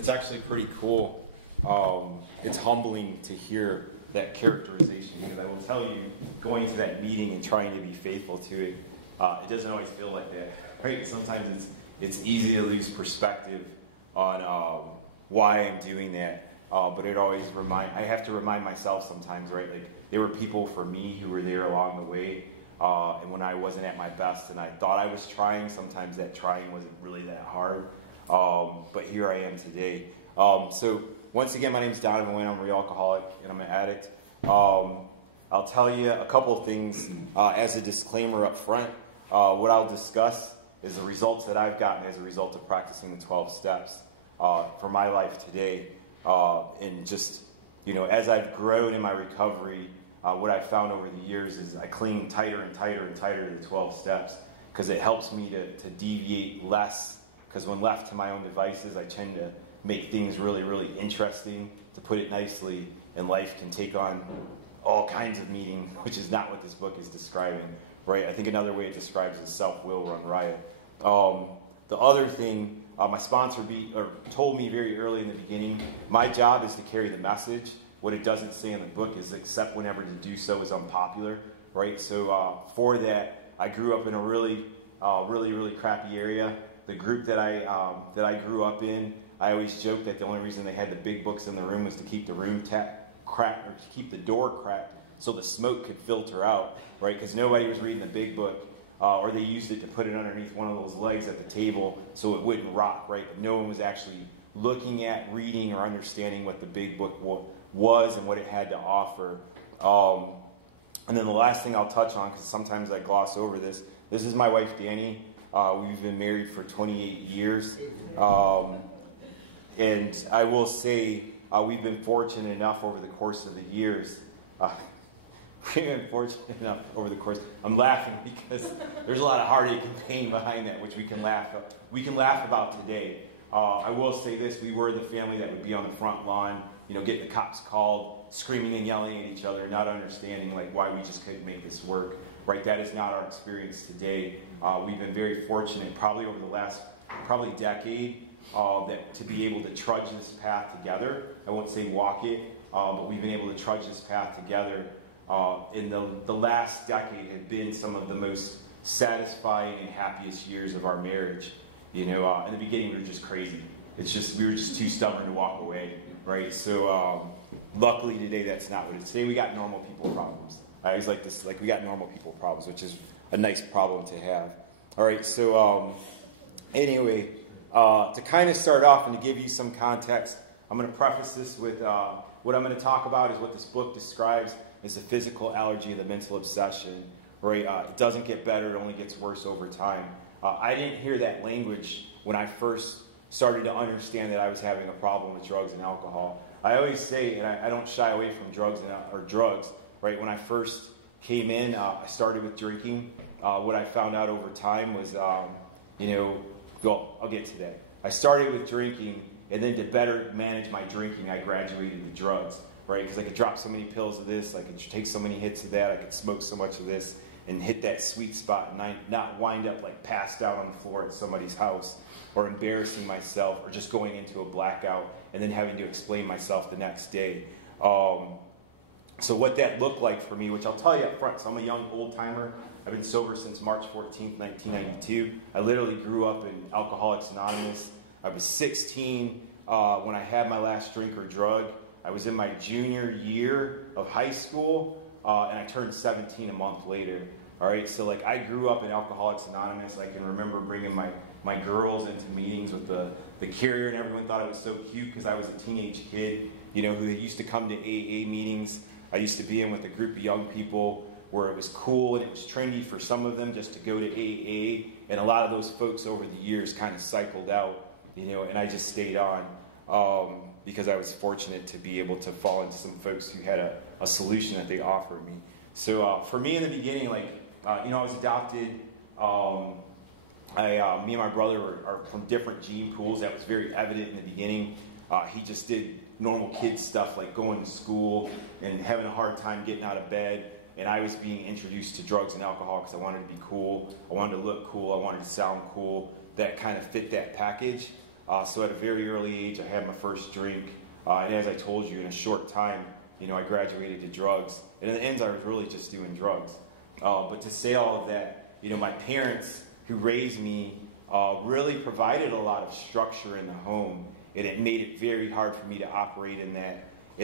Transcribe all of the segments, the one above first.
It's actually pretty cool. It's humbling to hear that characterization, because I will tell you, going to that meeting and trying to be faithful to it, it doesn't always feel like that, right? Sometimes it's easy to lose perspective on why I'm doing that, but it always I have to remind myself sometimes, right? Like, there were people for me who were there along the way, and when I wasn't at my best and I thought I was trying, sometimes that trying wasn't really that hard, but here I am today. So once again, my name is Donovan W. I'm a real alcoholic and I'm an addict. I'll tell you a couple of things as a disclaimer up front. What I'll discuss is the results that I've gotten as a result of practicing the 12 steps for my life today. And just, as I've grown in my recovery, what I've found over the years is I cling tighter and tighter and tighter to the 12 steps, because it helps me to deviate less, because when left to my own devices, I tend to make things really, really interesting, to put it nicely, and life can take on all kinds of meaning, which is not what this book is describing, right? I think another way it describes is self-will run riot. The other thing, my sponsor told me very early in the beginning, my job is to carry the message. What it doesn't say in the book is accept whenever to do so is unpopular, right? So for that, I grew up in a really, really crappy area. The group that I grew up in, I always joke that the only reason they had the big books in the room was to keep the room cracked, or to keep the door cracked so the smoke could filter out, right? Because nobody was reading the big book, or they used it to put it underneath one of those legs at the table so it wouldn't rock, right? But no one was actually looking at, reading, or understanding what the big book was and what it had to offer. And then the last thing I'll touch on, because sometimes I gloss over this is my wife, Danny. We've been married for 28 years. And I will say we've been fortunate enough over the course of the years. I'm laughing because there's a lot of heartache and pain behind that, which we can laugh about today. I will say this: we were the family that would be on the front lawn, getting the cops called, screaming and yelling at each other, not understanding why we just couldn't make this work. Right? That is not our experience today. We've been very fortunate, probably over the last decade, that to be able to trudge this path together. I won't say walk it, but we've been able to trudge this path together. In the last decade have been some of the most satisfying and happiest years of our marriage. In the beginning we were just crazy. We were just too stubborn to walk away, right? So luckily today that's not what it is. Today we got normal people problems. I always like this, we got normal people problems, which is a nice problem to have. All right, so anyway, to kind of start off and to give you some context, I'm going to preface this with what I'm going to talk about is what this book describes as the physical allergy of the mental obsession, right? It doesn't get better, it only gets worse over time. I didn't hear that language when I first started to understand that I was having a problem with drugs and alcohol. I always say, and I don't shy away from drugs, right? When I first came in, I started with drinking. What I found out over time was, I'll get to that. I started with drinking, and then to better manage my drinking, I graduated to drugs, right? Because I could drop so many pills of this, I could take so many hits of that, I could smoke so much of this, and hit that sweet spot, and not wind up passed out on the floor at somebody's house, or embarrassing myself, or just going into a blackout, and then having to explain myself the next day. So what that looked like for me, which I'll tell you up front, so I'm a young old-timer. I've been sober since March 14th, 1992. I literally grew up in Alcoholics Anonymous. I was 16 when I had my last drink or drug. I was in my junior year of high school, and I turned 17 a month later. All right, so I grew up in Alcoholics Anonymous. I can remember bringing my girls into meetings with the carrier, and everyone thought it was so cute because I was a teenage kid, who used to come to AA meetings. I used to be in with a group of young people where it was cool and it was trendy for some of them just to go to AA, and a lot of those folks over the years kind of cycled out, and I just stayed on because I was fortunate to be able to fall into some folks who had a solution that they offered me. So for me in the beginning, I was adopted. Me and my brother are from different gene pools. That was very evident in the beginning. He just did normal kid stuff like going to school and having a hard time getting out of bed. And I was being introduced to drugs and alcohol because I wanted to be cool. I wanted to look cool. I wanted to sound cool. That kind of fit that package. So at a very early age, I had my first drink. And as I told you, in a short time, I graduated to drugs. And in the end, I was really just doing drugs. But to say all of that, my parents who raised me really provided a lot of structure in the home. And it made it very hard for me to operate in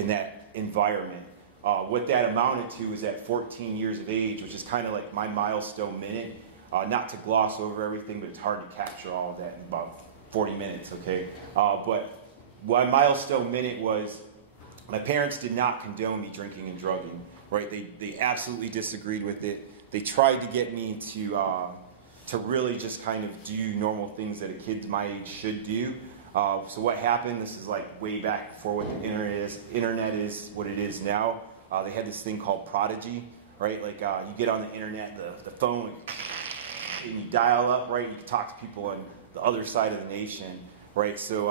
that environment. What that amounted to is at 14 years of age, which is kind of like my milestone minute. Not to gloss over everything, but it's hard to capture all of that in about 40 minutes, okay? But my milestone minute was, my parents did not condone me drinking and drugging, right? They absolutely disagreed with it. They tried to get me to really just kind of do normal things that a kid my age should do. So what happened, this is like way back before what the internet is what it is now. They had this thing called Prodigy, right? Like you get on the internet, the phone, and you dial up, right? You can talk to people on the other side of the nation, right? So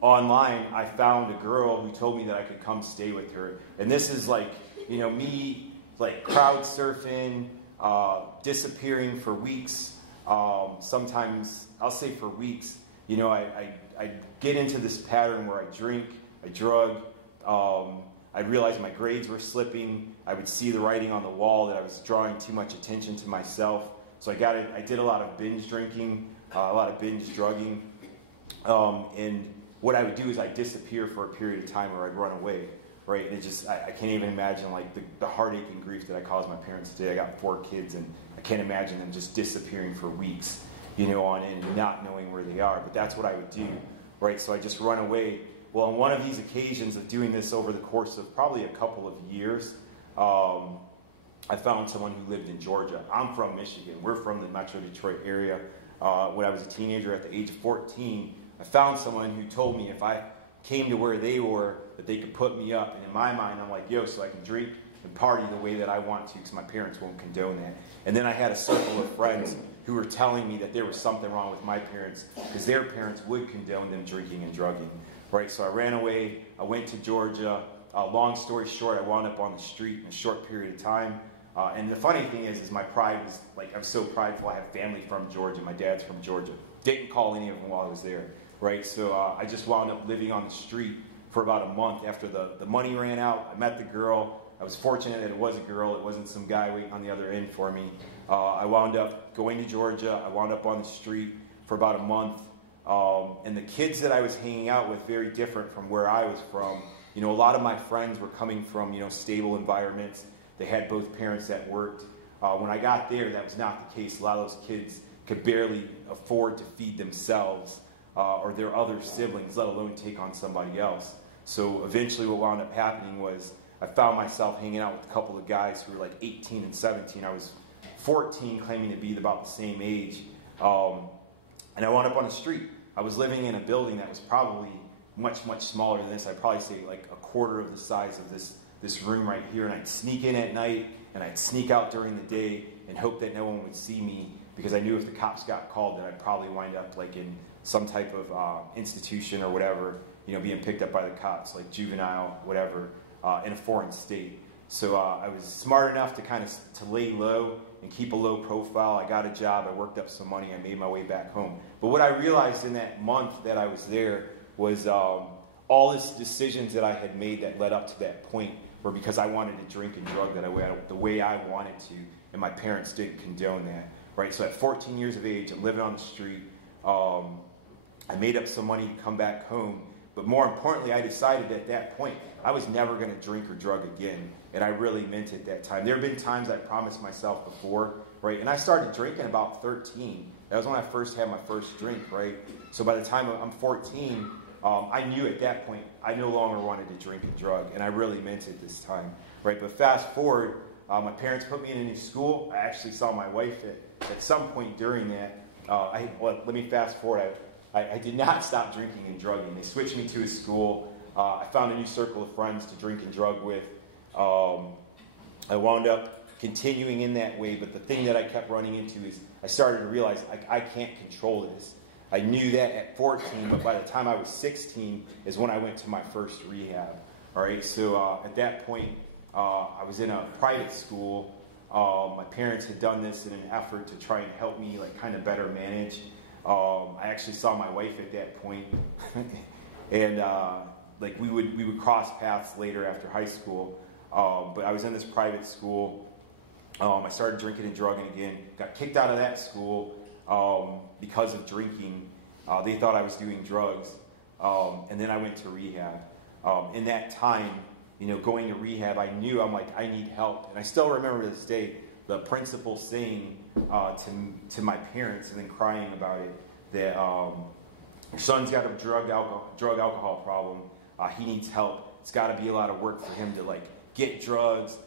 online, I found a girl who told me that I could come stay with her. And this is like, me like crowd surfing, disappearing for weeks. Sometimes, I'll say for weeks, I get into this pattern where I drink, I drug. I realized my grades were slipping. I would see the writing on the wall that I was drawing too much attention to myself. So I did a lot of binge drinking, a lot of binge drugging. And what I would do is I'd disappear for a period of time, or I'd run away, right? And I can't even imagine like the heartache and grief that I caused my parents today. I got 4 kids, and I can't imagine them just disappearing for weeks, on end, not knowing where they are. But that's what I would do, right? So I just run away. Well, on one of these occasions of doing this over the course of probably a couple of years, I found someone who lived in Georgia. I'm from Michigan. We're from the Metro Detroit area. When I was a teenager at the age of 14, I found someone who told me if I came to where they were, that they could put me up. And in my mind, I'm like, so I can drink and party the way that I want to, because my parents won't condone that. And then I had a circle of friends who were telling me that there was something wrong with my parents, because their parents would condone them drinking and drugging. Right? So I ran away. I went to Georgia. Long story short, I wound up on the street in a short period of time. And the funny thing is my pride was, like, I'm so prideful. I have family from Georgia. My dad's from Georgia. Didn't call any of them while I was there, right? So I just wound up living on the street for about a month after the money ran out. I met the girl. I was fortunate that it was a girl. It wasn't some guy waiting on the other end for me. I wound up going to Georgia. I wound up on the street for about a month. And the kids that I was hanging out with, very different from where I was from. A lot of my friends were coming from, stable environments. They had both parents that worked. When I got there, that was not the case. A lot of those kids could barely afford to feed themselves or their other siblings, let alone take on somebody else. So eventually what wound up happening was I found myself hanging out with a couple of guys who were like 18 and 17. I was 14, claiming to be about the same age. And I wound up on the street. I was living in a building that was probably much, much smaller than this. I'd probably say like a quarter of the size of this room right here. And I'd sneak in at night, and I'd sneak out during the day and hope that no one would see me, because I knew if the cops got called that I'd probably wind up like in some type of institution or whatever, being picked up by the cops, like juvenile, whatever, in a foreign state. So I was smart enough to kind of to lay low and keep a low profile. I got a job. I worked up some money. I made my way back home. But what I realized in that month that I was there was all these decisions that I had made that led up to that point were because I wanted to drink and drug the way I wanted to, and my parents didn't condone that. Right? So at 14 years of age, I'm living on the street. I made up some money to come back home. But more importantly, I decided at that point I was never going to drink or drug again. And I really meant it at that time. There have been times I promised myself before, right? And I started drinking about 13. That was when I first had my first drink, right? So by the time I'm 14, I knew at that point I no longer wanted to drink and drug. And I really meant it this time, right? But fast forward, my parents put me in a new school. I actually saw my wife at some point during that. Let me fast forward. I did not stop drinking and drugging. They switched me to a school. I found a new circle of friends to drink and drug with. I wound up continuing in that way, but the thing that I kept running into is I started to realize I can't control this. I knew that at 14, but by the time I was 16 is when I went to my first rehab. All right, so at that point, I was in a private school. My parents had done this in an effort to try and help me, like, kind of better manage. I actually saw my wife at that point, and like we would cross paths later after high school. But I was in this private school. I started drinking and drugging again. Got kicked out of that school because of drinking. They thought I was doing drugs, and then I went to rehab. In that time, going to rehab, I knew I'm like, I need help, and I still remember to this day the principal saying to my parents and then crying about it that your son's got a drug alcohol problem. He needs help. It's got to be a lot of work for him to like get drugs,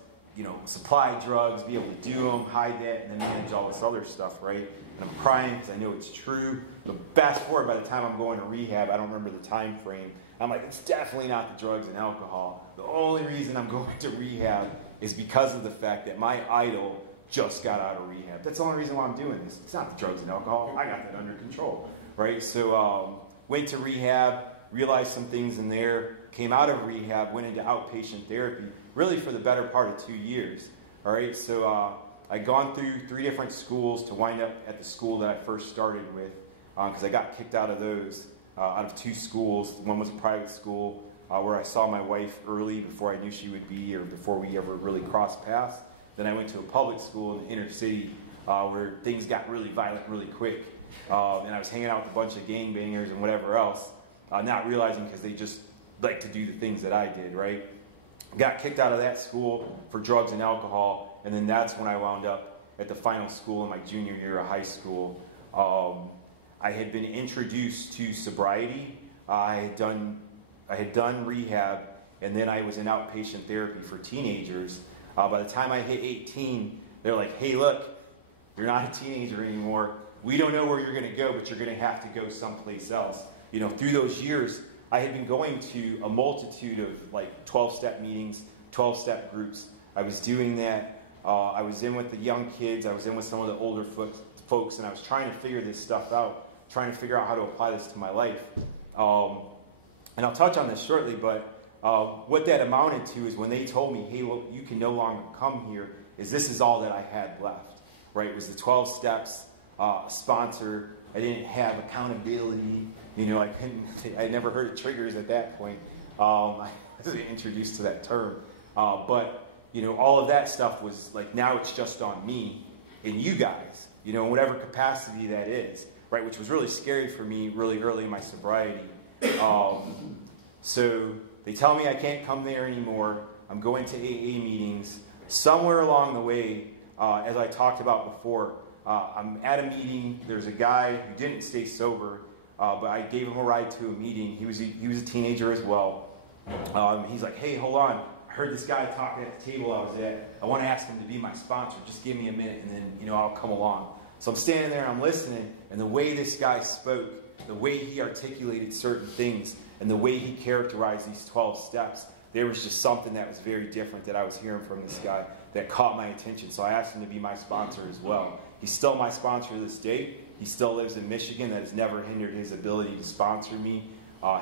supply drugs, be able to do them, hide that, and then manage all this other stuff, right? And I'm crying because I know it's true. But fast forward, by the time I'm going to rehab, I don't remember the time frame. I'm like, it's definitely not the drugs and alcohol. The only reason I'm going to rehab is because of the fact that my idol just got out of rehab. That's the only reason why I'm doing this. It's not the drugs and alcohol. I got that under control, right? So went to rehab, realized some things in there, came out of rehab, went into outpatient therapy, really for the better part of 2 years, all right? So I'd gone through 3 different schools to wind up at the school that I first started with, because I got kicked out of those, out of 2 schools. One was a private school where I saw my wife early before I knew she would be, or before we ever really crossed paths. Then I went to a public school in the inner city where things got really violent really quick. And I was hanging out with a bunch of gangbangers and whatever else, not realizing because they just like to do the things that I did, right? Got kicked out of that school for drugs and alcohol, and then that's when I wound up at the final school in my junior year of high school. I had been introduced to sobriety. I had done rehab, and then I was in outpatient therapy for teenagers. By the time I hit 18, they're like, hey, look, you're not a teenager anymore. We don't know where you're going to go, but you're going to have to go someplace else. Through those years, I had been going to a multitude of like 12-step meetings, 12-step groups. I was doing that. I was in with the young kids. I was in with some of the older folks, and I was trying to figure this stuff out, trying to figure out how to apply this to my life. And I'll touch on this shortly, but what that amounted to is when they told me, hey, look, you can no longer come here, this is all that I had left, right? It was the 12 steps, sponsor. I didn't have accountability. I never heard of triggers at that point. I wasn't introduced to that term. But all of that stuff was like, now it's just on me and you guys, in whatever capacity that is, right? Which was really scary for me really early in my sobriety. So they tell me I can't come there anymore. I'm going to AA meetings. Somewhere along the way, as I talked about before, I'm at a meeting. There's a guy who didn't stay sober, but I gave him a ride to a meeting. He was a teenager as well. He's like, hey, hold on. I heard this guy talking at the table I was at. I want to ask him to be my sponsor. Just give me a minute, and then I'll come along. So I'm standing there, I'm listening, and the way this guy spoke, the way he articulated certain things, and the way he characterized these 12 steps, there was just something that was very different that I was hearing from this guy that caught my attention. So I asked him to be my sponsor as well. He's still my sponsor to this day. He still lives in Michigan. That has never hindered his ability to sponsor me.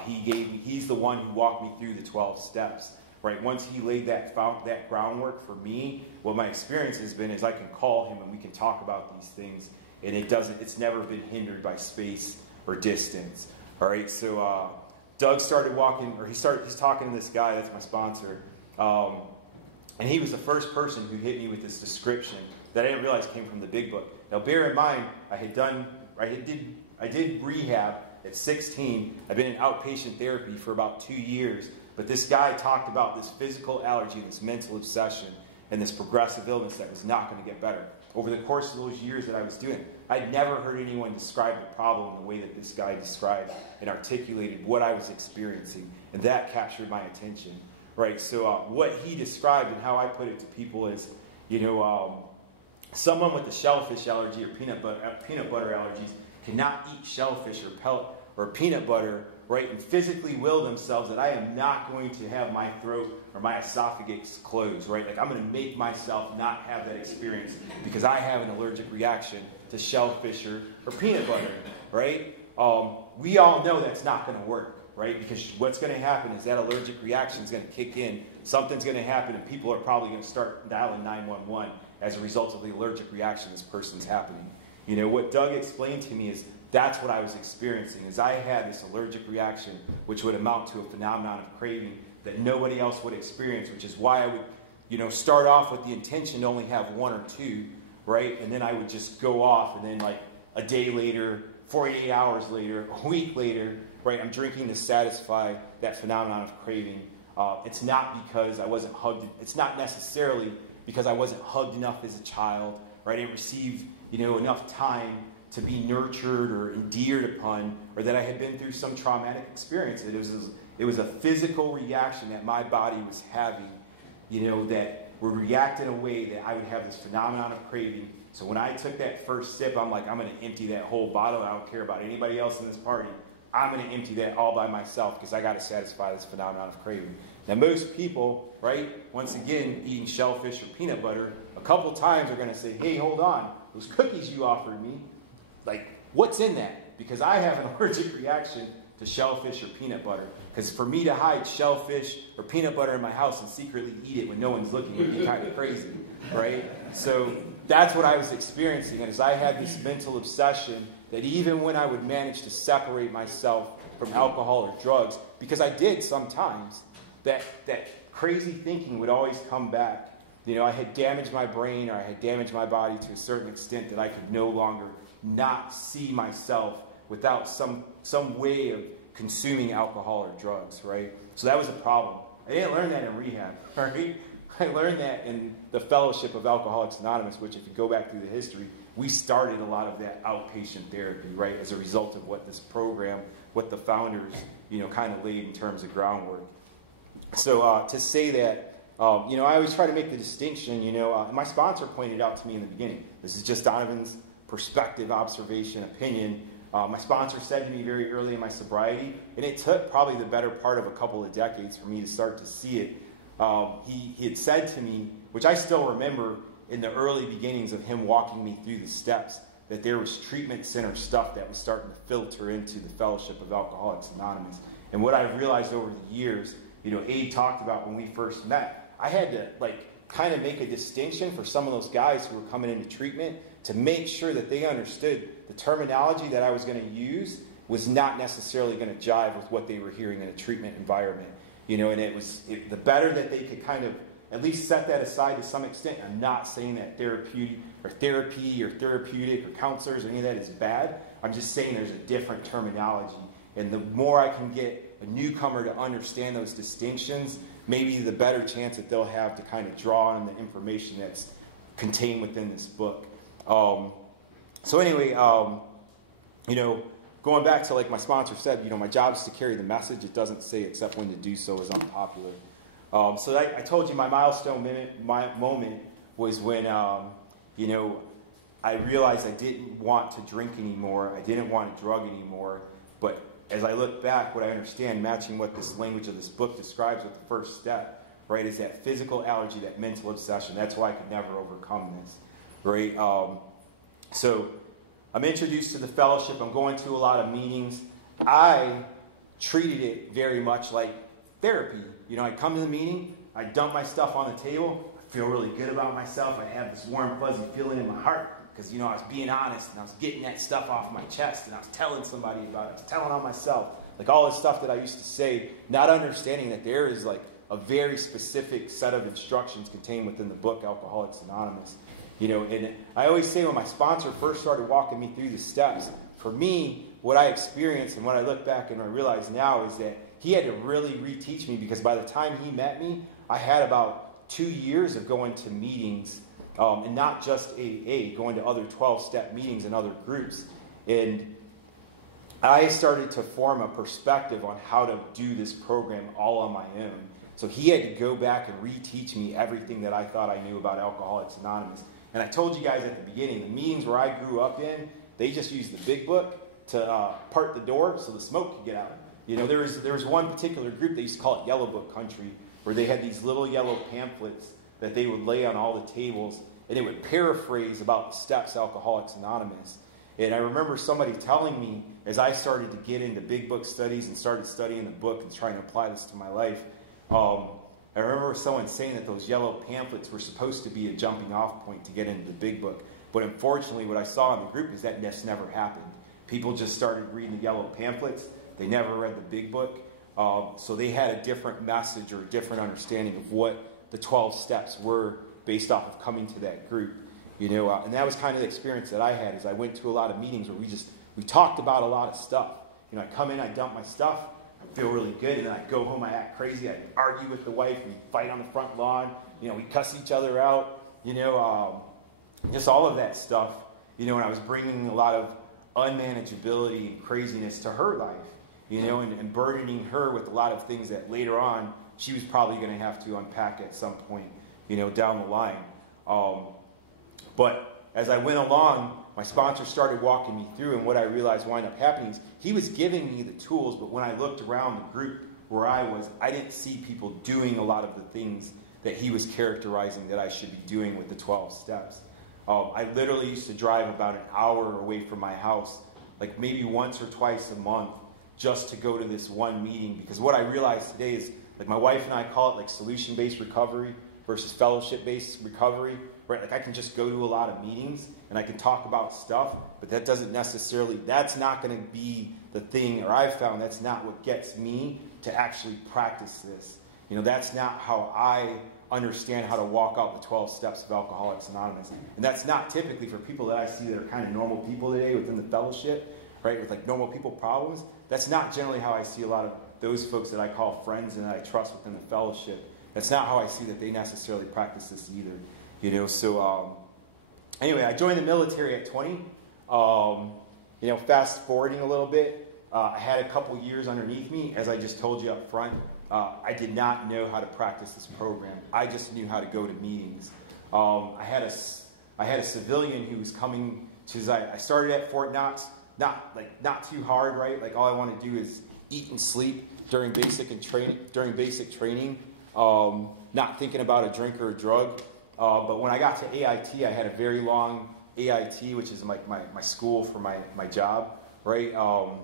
He's the one who walked me through the 12 steps. Right? Once he laid that groundwork for me, what my experience has been is I can call him and we can talk about these things, and it's never been hindered by space or distance. All right, so Doug started walking, or he's talking to this guy that's my sponsor, and he was the first person who hit me with this description that I didn't realize came from the Big Book. Now, bear in mind, I did rehab at 16. I've been in outpatient therapy for about 2 years. But this guy talked about this physical allergy, this mental obsession, and this progressive illness that was not going to get better. Over the course of those years that I was doing it, I'd never heard anyone describe the problem the way that this guy described and articulated what I was experiencing. And that captured my attention. Right? So what he described and how I put it to people is, someone with a shellfish allergy or peanut butter allergies cannot eat shellfish or peanut butter, right, and physically will themselves that I am not going to have my throat or my esophagus closed, right? Like I'm going to make myself not have that experience because I have an allergic reaction to shellfish or peanut butter, right? We all know that's not going to work, right? Because what's going to happen is that allergic reaction is going to kick in, something's going to happen, and people are probably going to start dialing 911 as a result of the allergic reaction this person's happening. What Doug explained to me is that's what I was experiencing, is I had this allergic reaction, which would amount to a phenomenon of craving that nobody else would experience, which is why I would, start off with the intention to only have one or two, right? And then I would just go off, and then like a day later, 48 hours later, a week later, right, I'm drinking to satisfy that phenomenon of craving. It's not because I wasn't hugged. It's not necessarily because I wasn't hugged enough as a child, right? I didn't receive, enough time to be nurtured or endeared upon, or that I had been through some traumatic experience. It was a physical reaction that my body was having, that would react in a way that I would have this phenomenon of craving. So when I took that first sip, I'm like, I'm going to empty that whole bottle. I don't care about anybody else in this party. I'm going to empty that all by myself because I got to satisfy this phenomenon of craving. Now, most people, right, once again, eating shellfish or peanut butter, a couple times are going to say, hey, hold on, those cookies you offered me, like, what's in that? Because I have an allergic reaction to shellfish or peanut butter. Because for me to hide shellfish or peanut butter in my house and secretly eat it when no one's looking would be kind of crazy, right? So that's what I was experiencing. And as I had this mental obsession that even when I would manage to separate myself from alcohol or drugs, because I did sometimes, that crazy thinking would always come back. I had damaged my brain, or I had damaged my body to a certain extent that I could no longer not see myself without some way of consuming alcohol or drugs, right? So that was a problem. I didn't learn that in rehab, right? I learned that in the Fellowship of Alcoholics Anonymous, which if you go back through the history, we started a lot of that outpatient therapy, right, as a result of what this program, what the founders, kind of laid in terms of groundwork. So to say that, I always try to make the distinction, my sponsor pointed out to me in the beginning, this is just Donovan's perspective, observation, opinion. My sponsor said to me very early in my sobriety, and it took probably the better part of a couple of decades for me to start to see it. He had said to me, which I still remember in the early beginnings of him walking me through the steps, that there was treatment center stuff that was starting to filter into the Fellowship of Alcoholics Anonymous. And what I've realized over the years, Abe talked about when we first met, I had to kind of make a distinction for some of those guys who were coming into treatment to make sure that they understood the terminology that I was going to use was not necessarily going to jive with what they were hearing in a treatment environment. And the better that they could kind of at least set that aside to some extent. I'm not saying that therapy or therapeutic or counselors or any of that is bad. I'm just saying there's a different terminology. And the more I can get a newcomer to understand those distinctions, maybe the better chance that they'll have to kind of draw on the information that's contained within this book. So anyway, going back to my sponsor said, my job is to carry the message. It doesn't say except when to do so is unpopular. So I told you my milestone moment was when, I realized I didn't want to drink anymore. I didn't want to drug anymore. But as I look back, what I understand, matching what this language of this book describes with the first step, right, is that physical allergy, that mental obsession. That's why I could never overcome this, right? So I'm introduced to the fellowship. I'm going to a lot of meetings. I treated it very much like therapy. I come to the meeting, I dump my stuff on the table, I feel really good about myself, I have this warm, fuzzy feeling in my heart because, I was being honest and I was getting that stuff off my chest and I was telling somebody about it, I was telling on myself, all this stuff that I used to say, not understanding that there is a very specific set of instructions contained within the book Alcoholics Anonymous. And I always say when my sponsor first started walking me through the steps, for me, what I experienced and what I look back and I realize now is that he had to really reteach me because by the time he met me, I had about 2 years of going to meetings, and not just AA, going to other 12-step meetings and other groups. And I started to form a perspective on how to do this program all on my own. So he had to go back and reteach me everything that I thought I knew about Alcoholics Anonymous. And I told you guys at the beginning, the meetings where I grew up in, they just used the big book to part the door so the smoke could get out. There was one particular group, they used to call it Yellow Book Country, where they had these little yellow pamphlets that they would lay on all the tables, and it would paraphrase about the steps Alcoholics Anonymous. And I remember somebody telling me, as I started to get into big book studies and started studying the book and trying to apply this to my life, I remember someone saying that those yellow pamphlets were supposed to be a jumping off point to get into the big book. But unfortunately, what I saw in the group is that this never happened. People just started reading the yellow pamphlets. They never read the big book. So they had a different message or a different understanding of what the 12 steps were based off of coming to that group. And that was kind of the experience that I had. Is I went to a lot of meetings where we talked about a lot of stuff. I come in, I dump my stuff, I feel really good, and then I go home, I act crazy, I argue with the wife, we fight on the front lawn, we cuss each other out, just all of that stuff, and I was bringing a lot of unmanageability and craziness to her life, and burdening her with a lot of things that later on she was probably going to have to unpack at some point, down the line. But as I went along, my sponsor started walking me through, and what I realized wound up happening is he was giving me the tools, but when I looked around the group where I was, I didn't see people doing a lot of the things that he was characterizing that I should be doing with the 12 steps. I literally used to drive about an hour away from my house, like maybe once or twice a month, just to go to this one meeting, because what I realized today is, like my wife and I call it like solution-based recovery versus fellowship-based recovery. Right, like I can just go to a lot of meetings and I can talk about stuff, but that doesn't necessarily, that's not going to be the thing, or I've found that's not what gets me to actually practice this. That's not how I understand how to walk out the 12 steps of Alcoholics Anonymous. And that's not typically for people that I see that are kind of normal people today within the fellowship, right, with like normal people problems. That's not generally how I see a lot of those folks that I call friends and that I trust within the fellowship. That's not how I see that they necessarily practice this either. Anyway, I joined the military at 20. Fast forwarding a little bit, I had a couple years underneath me. As I just told you up front, I did not know how to practice this program. I just knew how to go to meetings. I had a civilian who was coming to. I started at Fort Knox, not too hard, right? Like all I want to do is eat and sleep during basic training. Not thinking about a drink or a drug. But when I got to AIT, I had a very long AIT, which is like my school for my job, right? By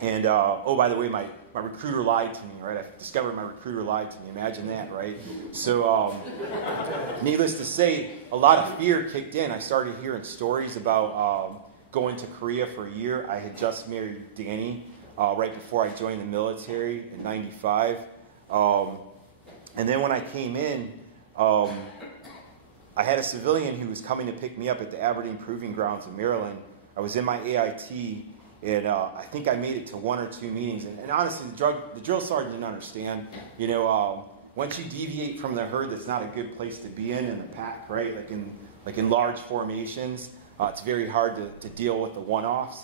the way, my recruiter lied to me, right? I discovered my recruiter lied to me. Imagine that, right? So, needless to say, a lot of fear kicked in. I started hearing stories about going to Korea for a year. I had just married Danny right before I joined the military in '95. And then when I came in, I had a civilian who was coming to pick me up at the Aberdeen Proving Grounds in Maryland. I was in my AIT, and I think I made it to one or two meetings. And honestly, the drill sergeant didn't understand. Once you deviate from the herd, that's not a good place to be in the pack, right? Like in large formations, it's very hard to deal with the one-offs.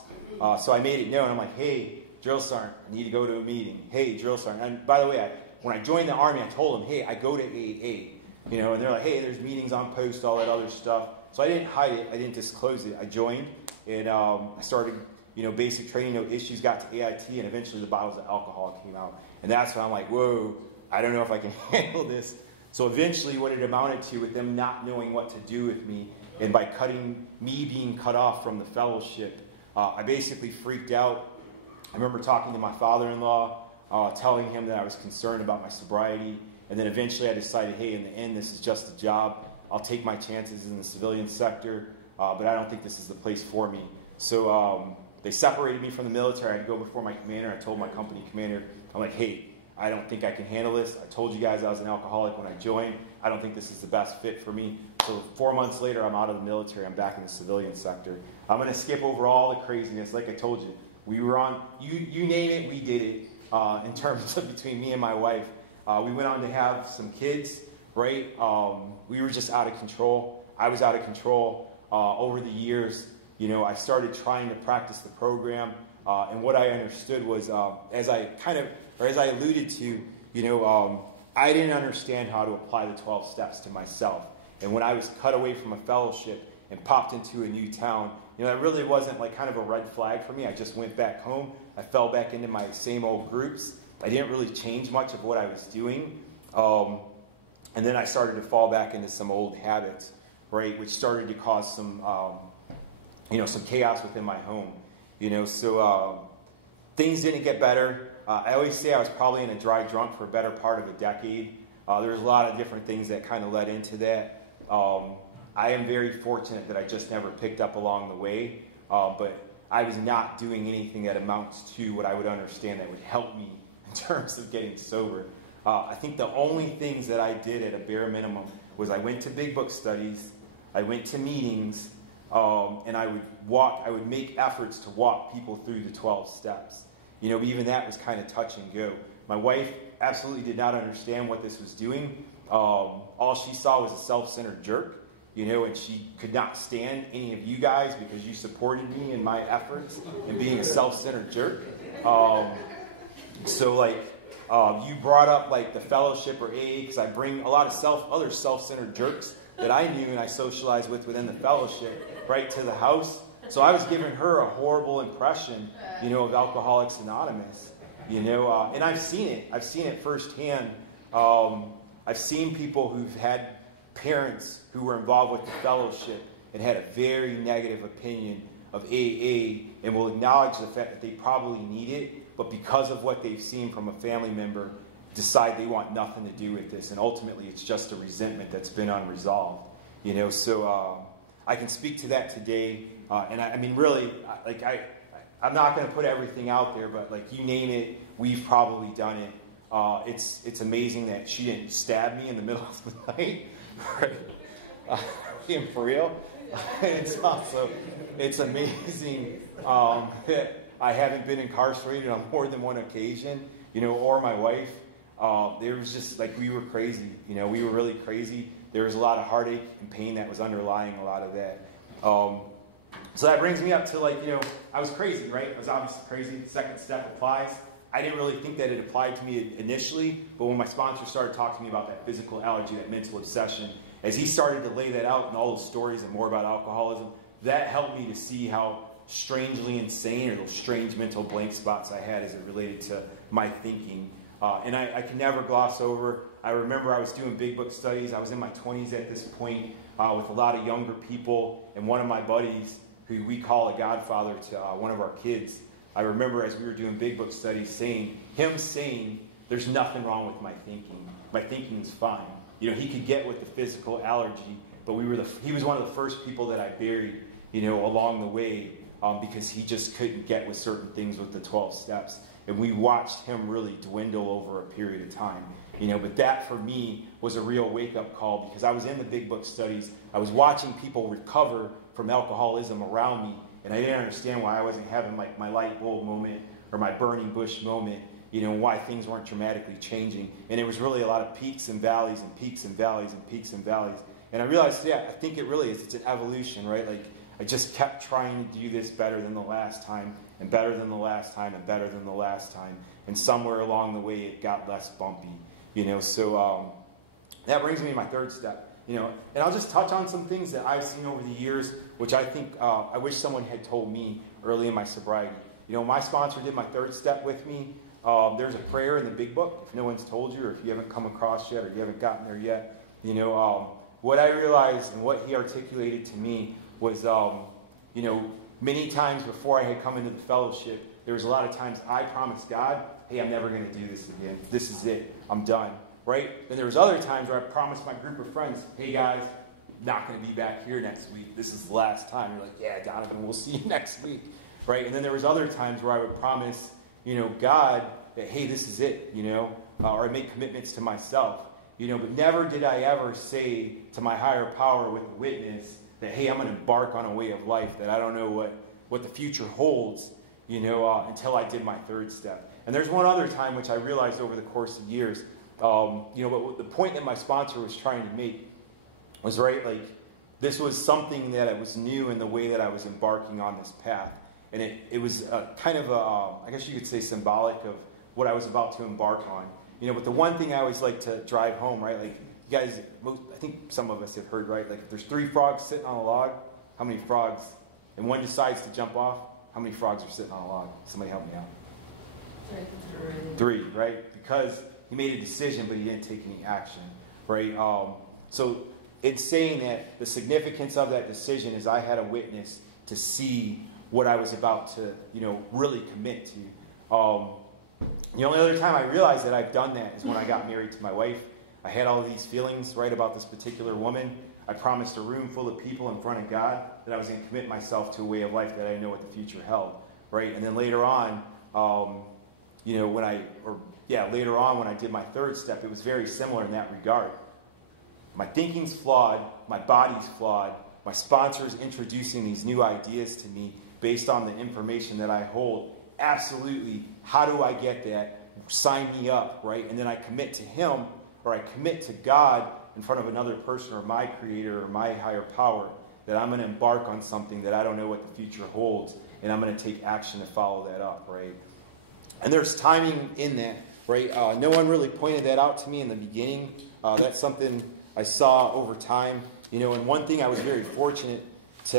So I made it known. I'm like, hey, drill sergeant, I need to go to a meeting. Hey, drill sergeant. And by the way, when I joined the Army, I told them, hey, I go to AA. And they're like, hey, there's meetings on post, all that other stuff. So I didn't hide it. I didn't disclose it. I joined, and I started, basic training, no issues, got to AIT, and eventually the bottles of alcohol came out. And that's when I'm like, whoa, I don't know if I can handle this. So eventually what it amounted to, with them not knowing what to do with me, and by being cut off from the fellowship, I basically freaked out. I remember talking to my father-in-law, telling him that I was concerned about my sobriety. And then eventually I decided, hey, in the end, this is just a job. I'll take my chances in the civilian sector, but I don't think this is the place for me. So they separated me from the military. I had to go before my commander. I told my company commander, I'm like, hey, I don't think I can handle this. I told you guys I was an alcoholic when I joined. I don't think this is the best fit for me. So 4 months later, I'm out of the military. I'm back in the civilian sector. I'm going to skip over all the craziness. Like I told you, we were on, you name it, we did it in terms of between me and my wife. We went on to have some kids, right? We were just out of control. I was out of control. Over the years, I started trying to practice the program. And what I understood was, as I alluded to, I didn't understand how to apply the 12 steps to myself. And when I was cut away from a fellowship and popped into a new town, that really wasn't like kind of a red flag for me. I just went back home. I fell back into my same old groups. I didn't really change much of what I was doing. And then I started to fall back into some old habits, right, which started to cause some chaos within my home. So things didn't get better. I always say I was probably in a dry drunk for a better part of a decade. There was a lot of different things that kind of led into that. I am very fortunate that I just never picked up along the way. But I was not doing anything that amounts to what I would understand that would help me in terms of getting sober. I think the only things that I did at a bare minimum was I went to big book studies, I went to meetings, and I would make efforts to walk people through the 12 steps. Even that was kind of touch and go. My wife absolutely did not understand what this was doing. All she saw was a self-centered jerk, and she could not stand any of you guys because you supported me in my efforts in being a self-centered jerk. You brought up like the fellowship or AA, because I bring a lot of other self-centered jerks that I knew and I socialized with within the fellowship right to the house. So I was giving her a horrible impression, of Alcoholics Anonymous, and I've seen it. I've seen it firsthand. I've seen people who've had parents who were involved with the fellowship and had a very negative opinion of AA and will acknowledge the fact that they probably need it, but because of what they've seen from a family member, decide they want nothing to do with this, and ultimately it's just a resentment that's been unresolved. So I can speak to that today, and I'm not going to put everything out there, but like you name it, we've probably done it. It's amazing that she didn't stab me in the middle of the night. Right? Being for real. It's amazing that I haven't been incarcerated on more than one occasion, or my wife. There was just like we were crazy, we were really crazy. There was a lot of heartache and pain that was underlying a lot of that. So that brings me up to I was crazy, right? I was obviously crazy. Second step applies. I didn't really think that it applied to me initially, but when my sponsor started talking to me about that physical allergy, that mental obsession, as he started to lay that out and all those stories and more about alcoholism, that helped me to see how strangely insane or those strange mental blank spots I had as it related to my thinking. And I can never gloss over. I remember I was doing big book studies. I was in my 20s at this point with a lot of younger people, and one of my buddies, who we call a godfather to one of our kids, I remember as we were doing big book studies saying, there's nothing wrong with my thinking. My thinking's fine. He could get with the physical allergy, but he was one of the first people that I buried, along the way because he just couldn't get with certain things with the 12 steps. And we watched him really dwindle over a period of time. But that for me was a real wake-up call because I was in the big book studies. I was watching people recover from alcoholism around me, and I didn't understand why I wasn't having like my light bulb moment or my burning bush moment, why things weren't dramatically changing. And it was really a lot of peaks and valleys and peaks and valleys and peaks and valleys. And I realized, I think it really is. It's an evolution, right? Like I just kept trying to do this better than the last time and better than the last time and better than the last time. And somewhere along the way, it got less bumpy, So that brings me to my third step, and I'll just touch on some things that I've seen over the years, which I think I wish someone had told me early in my sobriety. My sponsor did my third step with me. There's a prayer in the big book, if no one's told you, or if you haven't come across yet, or you haven't gotten there yet. What I realized and what he articulated to me was, many times before I had come into the fellowship, there was a lot of times I promised God, hey, I'm never going to do this again. This is it. I'm done. Right? Then there was other times where I promised my group of friends, hey guys, not going to be back here next week. This is the last time. You're like, yeah, Donovan, we'll see you next week. Right? And then there was other times where I would promise, God that, hey, this is it, or I make commitments to myself. But never did I ever say to my higher power with a witness that, hey, I'm going to embark on a way of life that I don't know what the future holds, until I did my third step. And there's one other time which I realized over the course of years, but the point that my sponsor was trying to make was, right, like, this was something that was new in the way that I was embarking on this path. And it was kind of I guess you could say symbolic of what I was about to embark on. But the one thing I always like to drive home, right, like, you guys, I think some of us have heard, right, like if there's 3 frogs sitting on a log, how many frogs, and one decides to jump off, how many frogs are sitting on a log? Somebody help me out. 3, right? Because he made a decision, but he didn't take any action, right? So in saying that, the significance of that decision is I had a witness to see what I was about to, really commit to. The only other time I realized that I've done that is when I got married to my wife. I had all of these feelings, right, about this particular woman. I promised a room full of people in front of God that I was going to commit myself to a way of life that I didn't know what the future held, right? And then later on, when I did my third step, it was very similar in that regard. My thinking's flawed, my body's flawed, my sponsor is introducing these new ideas to me based on the information that I hold. Absolutely, how do I get that? Sign me up, right? And then I commit to him, or I commit to God in front of another person or my creator or my higher power that I'm going to embark on something that I don't know what the future holds, and I'm going to take action to follow that up, right? And there's timing in that, right? No one really pointed that out to me in the beginning. That's something I saw over time. And one thing I was very fortunate to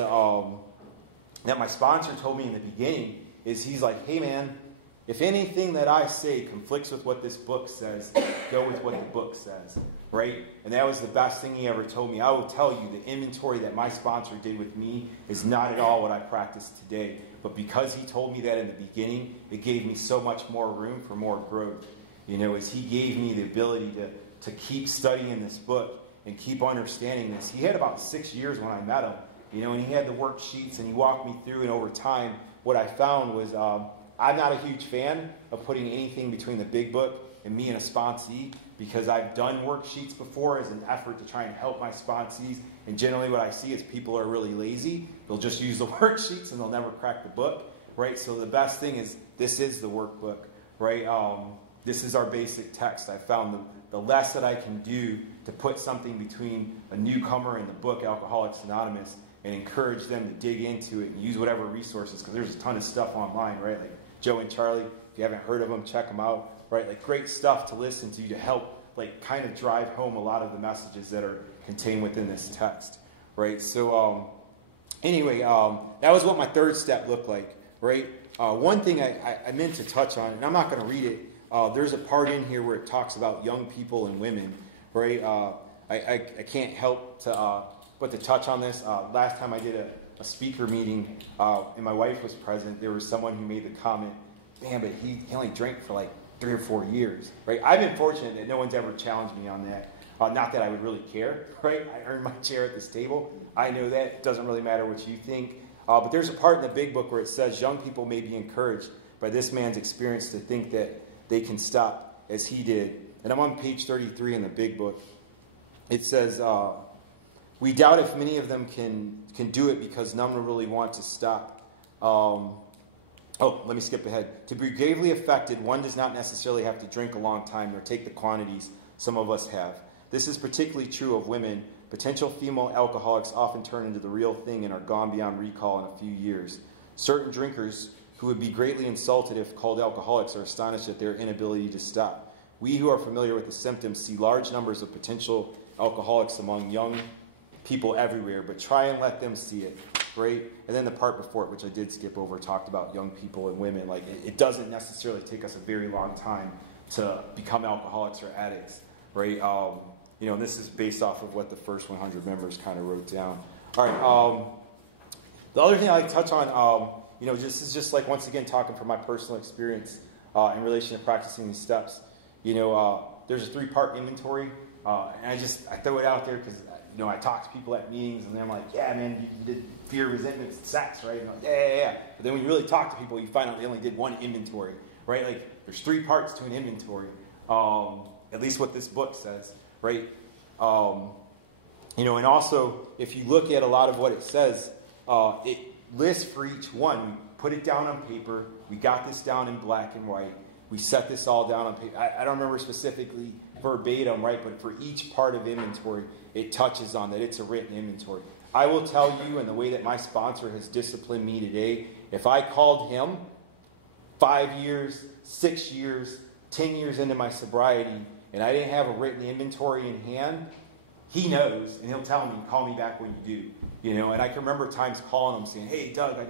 that my sponsor told me in the beginning is he's like, hey man, if anything that I say conflicts with what this book says, go with what the book says, right? And that was the best thing he ever told me. I will tell you, the inventory that my sponsor did with me is not at all what I practice today. But because he told me that in the beginning, it gave me so much more room for more growth. As he gave me the ability to keep studying this book and keep understanding this. He had about 6 years when I met him, and he had the worksheets and he walked me through. And over time, what I found was I'm not a huge fan of putting anything between the big book and me and a sponsee, because I've done worksheets before as an effort to try and help my sponsees. And generally what I see is people are really lazy. They'll just use the worksheets and they'll never crack the book, right? So the best thing is this is the workbook, right? This is our basic text. I found the less that I can do to put something between a newcomer and the book, Alcoholics Anonymous, and encourage them to dig into it and use whatever resources, because there's a ton of stuff online, right? Like Joe and Charlie, if you haven't heard of them, check them out, right? Like great stuff to listen to help like kind of drive home a lot of the messages that are contained within this text, right? So anyway, that was what my third step looked like, right? One thing I meant to touch on, and I'm not going to read it, there's a part in here where it talks about young people and women, right? I can't help but to touch on this. Last time I did a speaker meeting and my wife was present, there was someone who made the comment, man, but he only drank for like 3 or 4 years, right? I've been fortunate that no one's ever challenged me on that. Not that I would really care, right? I earned my chair at this table. I know that. It doesn't really matter what you think. But there's a part in the big book where it says young people may be encouraged by this man's experience to think that they can stop as he did. And I'm on page 33 in the big book. It says, we doubt if many of them can do it because none will really want to stop. Let me skip ahead. To be gravely affected, one does not necessarily have to drink a long time nor take the quantities some of us have. This is particularly true of women. Potential female alcoholics often turn into the real thing and are gone beyond recall in a few years. Certain drinkers who would be greatly insulted if called alcoholics are astonished at their inability to stop. We who are familiar with the symptoms see large numbers of potential alcoholics among young people everywhere, but try and let them see it, right? And then the part before it, which I did skip over, talked about young people and women. Like it doesn't necessarily take us a very long time to become alcoholics or addicts, right? And this is based off of what the first 100 members kind of wrote down. All right. The other thing I'd like to touch on, this is just like, once again, talking from my personal experience in relation to practicing these steps. There's a 3-part inventory, and I throw it out there because, I talk to people at meetings, and I'm like, yeah, man, you did fear, resentment, sex, right? And I'm like, yeah. But then when you really talk to people, you find out they only did one inventory, right? Like, there's 3 parts to an inventory, at least what this book says, right? And also, if you look at a lot of what it says, it lists for each one. We put it down on paper. We got this down in black and white. We set this all down on paper. I don't remember specifically verbatim, right? But for each part of inventory, it touches on that it's a written inventory. I will tell you, in the way that my sponsor has disciplined me today, if I called him 5 years, 6 years, 10 years into my sobriety, and I didn't have a written inventory in hand, he knows, and he'll tell me, call me back when you do. And I can remember times calling him saying, hey, Doug, I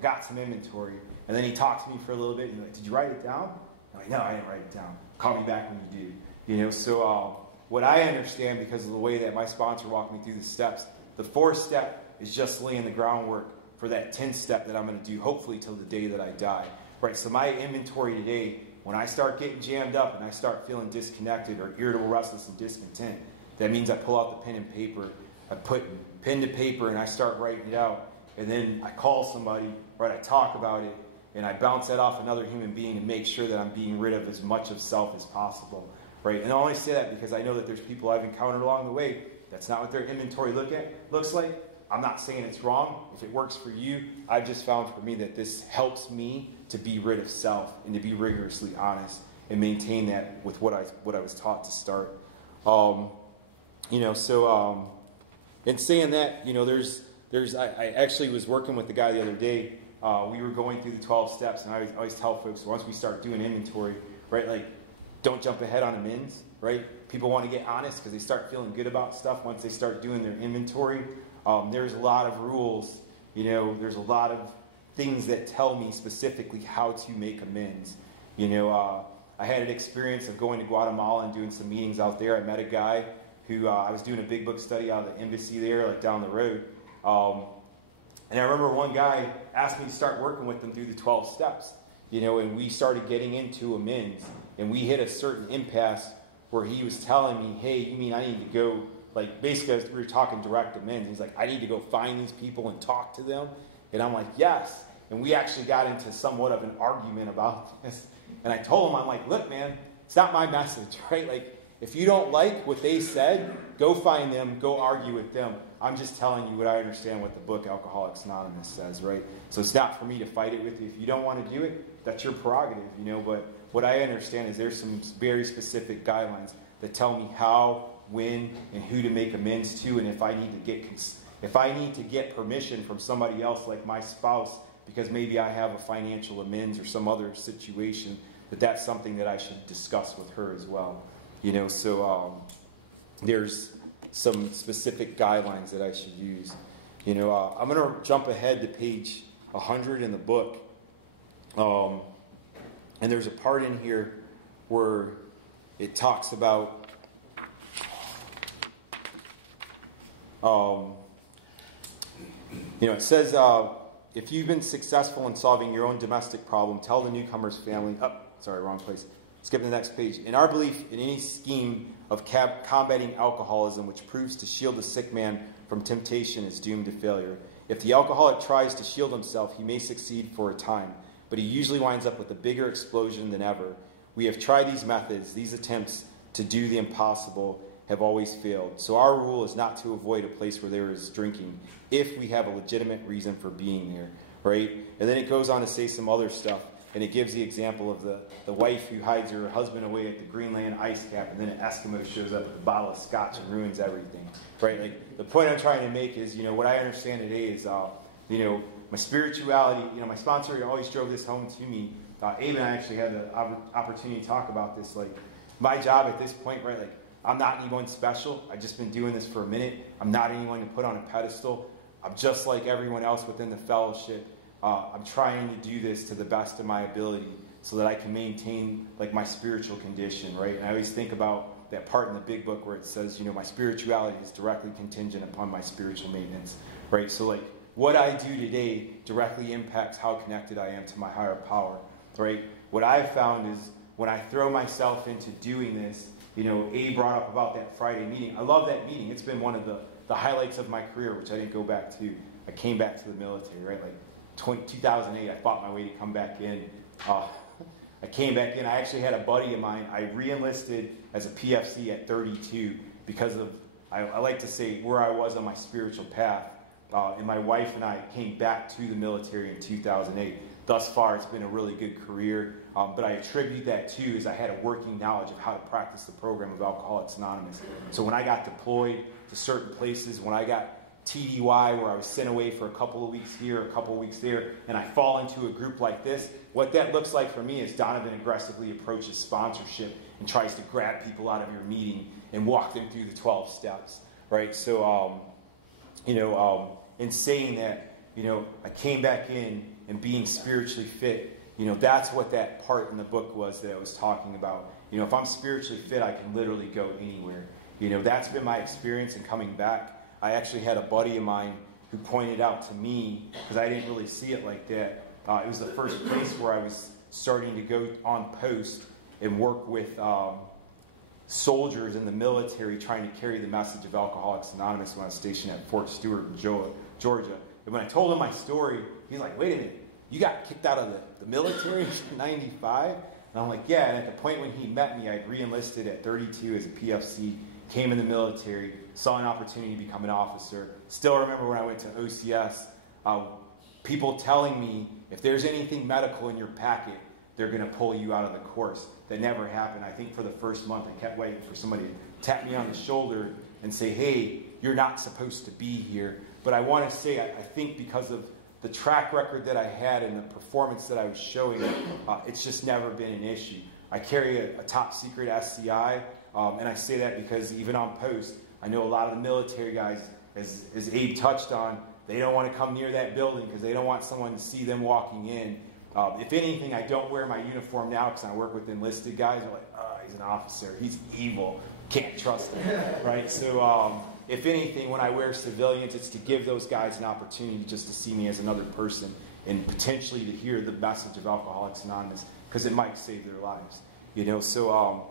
got some inventory. And then he talked to me for a little bit, and he's like, did you write it down? I'm like, no, I didn't write it down. Call me back when you do. So what I understand, because of the way that my sponsor walked me through the steps, the 4th step is just laying the groundwork for that 10th step that I'm going to do, hopefully till the day that I die. Right, so my inventory today, when I start getting jammed up and I start feeling disconnected or irritable, restless, and discontent, that means I pull out the pen and paper. I put pen to paper and I start writing it out. And then I call somebody, right? I talk about it, and I bounce that off another human being and make sure that I'm being rid of as much of self as possible, right? And I only say that because I know that there's people I've encountered along the way. That's not what their inventory looks like. I'm not saying it's wrong. If it works for you, I've just found for me that this helps me to be rid of self and to be rigorously honest and maintain that with what I was taught to start. In saying that, I actually was working with the guy the other day. We were going through the 12 steps, and I always tell folks, once we start doing inventory, right, like, don't jump ahead on amends, right? People want to get honest because they start feeling good about stuff once they start doing their inventory. There's a lot of rules, there's a lot of things that tell me specifically how to make amends. I had an experience of going to Guatemala and doing some meetings out there. I met a guy who I was doing a big book study out of the embassy there, like down the road. And I remember one guy asked me to start working with them through the 12 steps, and we started getting into amends. And we hit a certain impasse where he was telling me, hey, you mean I need to go, like, basically we were talking direct amends. He's like, I need to go find these people and talk to them. And I'm like, yes. And we actually got into somewhat of an argument about this. And I told him, I'm like, look, man, it's not my message, right? Like, if you don't like what they said, go find them, go argue with them. I'm just telling you what I understand what the book Alcoholics Anonymous says, right? So it's not for me to fight it with you. If you don't want to do it, that's your prerogative, But what I understand is there's some very specific guidelines that tell me how, when, and who to make amends to, and if I need to get permission from somebody else, like my spouse, because maybe I have a financial amends or some other situation, that's something that I should discuss with her as well. So there's some specific guidelines that I should use. I'm going to jump ahead to page 100 in the book. And there's a part in here where it talks about it says, if you've been successful in solving your own domestic problem, tell the newcomer's family. Wrong place. Skip to the next page. In our belief, in any scheme of combating alcoholism which proves to shield the sick man from temptation is doomed to failure. If the alcoholic tries to shield himself, he may succeed for a time, but he usually winds up with a bigger explosion than ever. We have tried these methods. These attempts to do the impossible have always failed. So our rule is not to avoid a place where there is drinking if we have a legitimate reason for being there, right? And then it goes on to say some other stuff, and it gives the example of the wife who hides her husband away at the Greenland ice cap, and then an Eskimo shows up with a bottle of scotch and ruins everything, right? Like, the point I'm trying to make is, what I understand today is, my spirituality, my sponsor always drove this home to me. Abe and I actually had the opportunity to talk about this. Like, my job at this point, right, like, I'm not anyone special. I've just been doing this for a minute. I'm not anyone to put on a pedestal. I'm just like everyone else within the fellowship. I'm trying to do this to the best of my ability so that I can maintain, like, my spiritual condition, right? And I always think about that part in the big book where it says, my spirituality is directly contingent upon my spiritual maintenance, right? So, like, what I do today directly impacts how connected I am to my higher power, right? What I've found is when I throw myself into doing this, A brought up about that Friday meeting. I love that meeting. It's been one of the highlights of my career, which I didn't go back to. I came back to the military, right? Like 2008, I fought my way to come back in. I came back in. I actually had a buddy of mine. I re-enlisted as a PFC at 32 because of, I like to say, where I was on my spiritual path. And my wife and I came back to the military in 2008. Thus far, it's been a really good career. But I attribute that to is I had a working knowledge of how to practice the program of Alcoholics Anonymous. So when I got deployed to certain places, when I got TDY, where I was sent away for a couple of weeks here, a couple of weeks there, and I fall into a group like this, what that looks like for me is Donovan aggressively approaches sponsorship and tries to grab people out of your meeting and walk them through the 12 steps, right? So, in saying that, I came back in and being spiritually fit, that's what that part in the book was that I was talking about. If I'm spiritually fit, I can literally go anywhere. That's been my experience in coming back. I actually had a buddy of mine who pointed out to me, because I didn't really see it like that, it was the first place where I was starting to go on post and work with soldiers in the military trying to carry the message of Alcoholics Anonymous when I was stationed at Fort Stewart, Georgia. And when I told him my story, he's like, wait a minute, you got kicked out of the military in 95? And I'm like, yeah. And at the point when he met me, I'd re-enlisted at 32 as a PFC, came in the military, saw an opportunity to become an officer. Still remember when I went to OCS, people telling me, if there's anything medical in your packet, they're going to pull you out of the course. That never happened. I think for the first month, I kept waiting for somebody to tap me on the shoulder and say, hey, you're not supposed to be here. But I want to say, I think because of the track record that I had and the performance that I was showing, it's just never been an issue. I carry a top secret SCI, and I say that because even on post, I know a lot of the military guys, as Abe touched on, they don't want to come near that building because they don't want someone to see them walking in. If anything, I don't wear my uniform now because I work with enlisted guys. They're like, he's an officer. He's evil. Can't trust him. Right? So if anything, when I wear civilians, it's to give those guys an opportunity just to see me as another person and potentially to hear the message of Alcoholics Anonymous because it might save their lives. So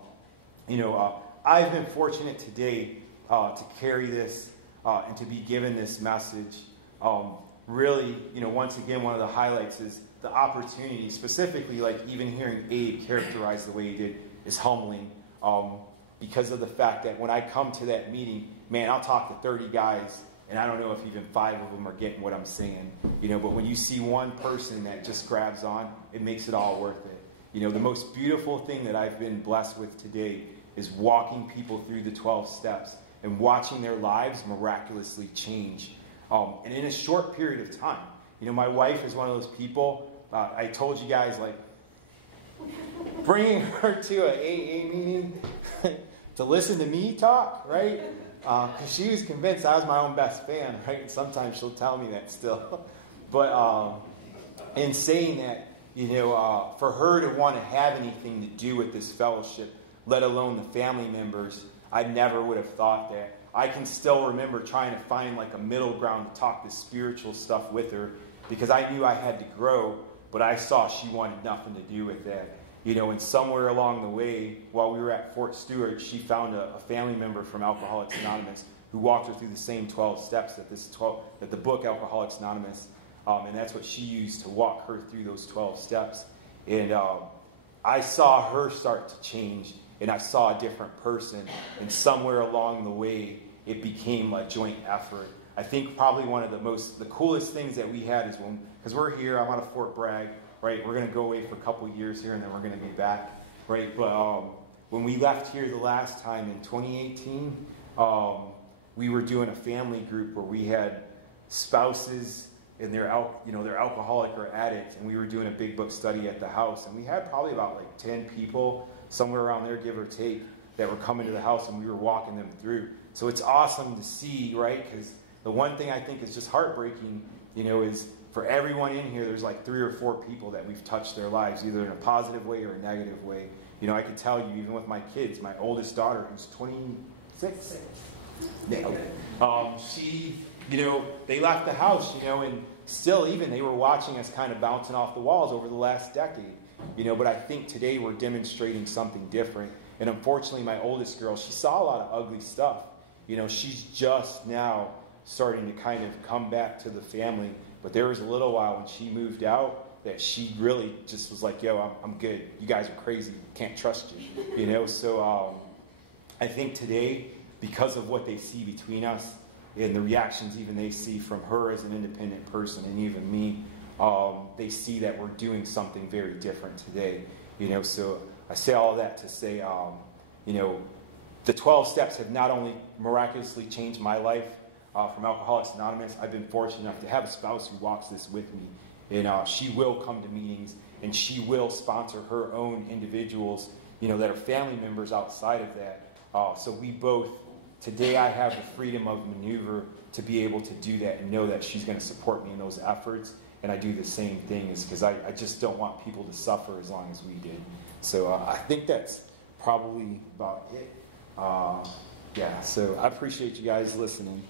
I've been fortunate today to carry this and to be given this message. Really, once again, one of the highlights is the opportunity, specifically like even hearing Abe characterize the way he did is humbling because of the fact that when I come to that meeting, man, I'll talk to 30 guys and I don't know if even 5 of them are getting what I'm saying, but when you see one person that just grabs on, it makes it all worth it. The most beautiful thing that I've been blessed with today is walking people through the 12 steps and watching their lives miraculously change. And in a short period of time. My wife is one of those people, I told you guys, like, bringing her to an AA meeting to listen to me talk, right? Because she was convinced I was my own best fan, right? And sometimes she'll tell me that still. But in saying that, for her to want to have anything to do with this fellowship, let alone the family members, I never would have thought that. I can still remember trying to find like a middle ground to talk this spiritual stuff with her because I knew I had to grow, but I saw she wanted nothing to do with that. And somewhere along the way, while we were at Fort Stewart, she found a family member from Alcoholics Anonymous who walked her through the same 12 steps that the book Alcoholics Anonymous, and that's what she used to walk her through those 12 steps. And I saw her start to change. And I saw a different person, and somewhere along the way, it became a joint effort. I think probably one of the coolest things that we had is because we're here, I'm out of Fort Bragg, right? We're going to go away for a couple years here, and then we're going to be back, right? But when we left here the last time in 2018, we were doing a family group where we had spouses and they're alcoholic or addicts, and we were doing a big book study at the house, and we had probably about 10 people, somewhere around there, give or take, that were coming to the house, and we were walking them through. So it's awesome to see, right? Because the one thing I think is just heartbreaking, is for everyone in here, there's 3 or 4 people that we've touched their lives, either in a positive way or a negative way. I could tell you, even with my kids, my oldest daughter, who's 26, she, they left the house, and still even they were watching us kind of bouncing off the walls over the last decade. But I think today we're demonstrating something different. And unfortunately, my oldest girl, she saw a lot of ugly stuff. She's just now starting to kind of come back to the family. But there was a little while when she moved out that she really just was like, yo, I'm good. You guys are crazy. Can't trust you. So I think today, because of what they see between us and the reactions even they see from her as an independent person and even me, they see that we're doing something very different today, So I say all of that to say, the 12 steps have not only miraculously changed my life from Alcoholics Anonymous. I've been fortunate enough to have a spouse who walks this with me, and she will come to meetings, and she will sponsor her own individuals, that are family members outside of that. So we both, today I have the freedom of maneuver to be able to do that and know that she's going to support me in those efforts. And I do the same thing because I just don't want people to suffer as long as we did. So I think that's probably about it. So I appreciate you guys listening.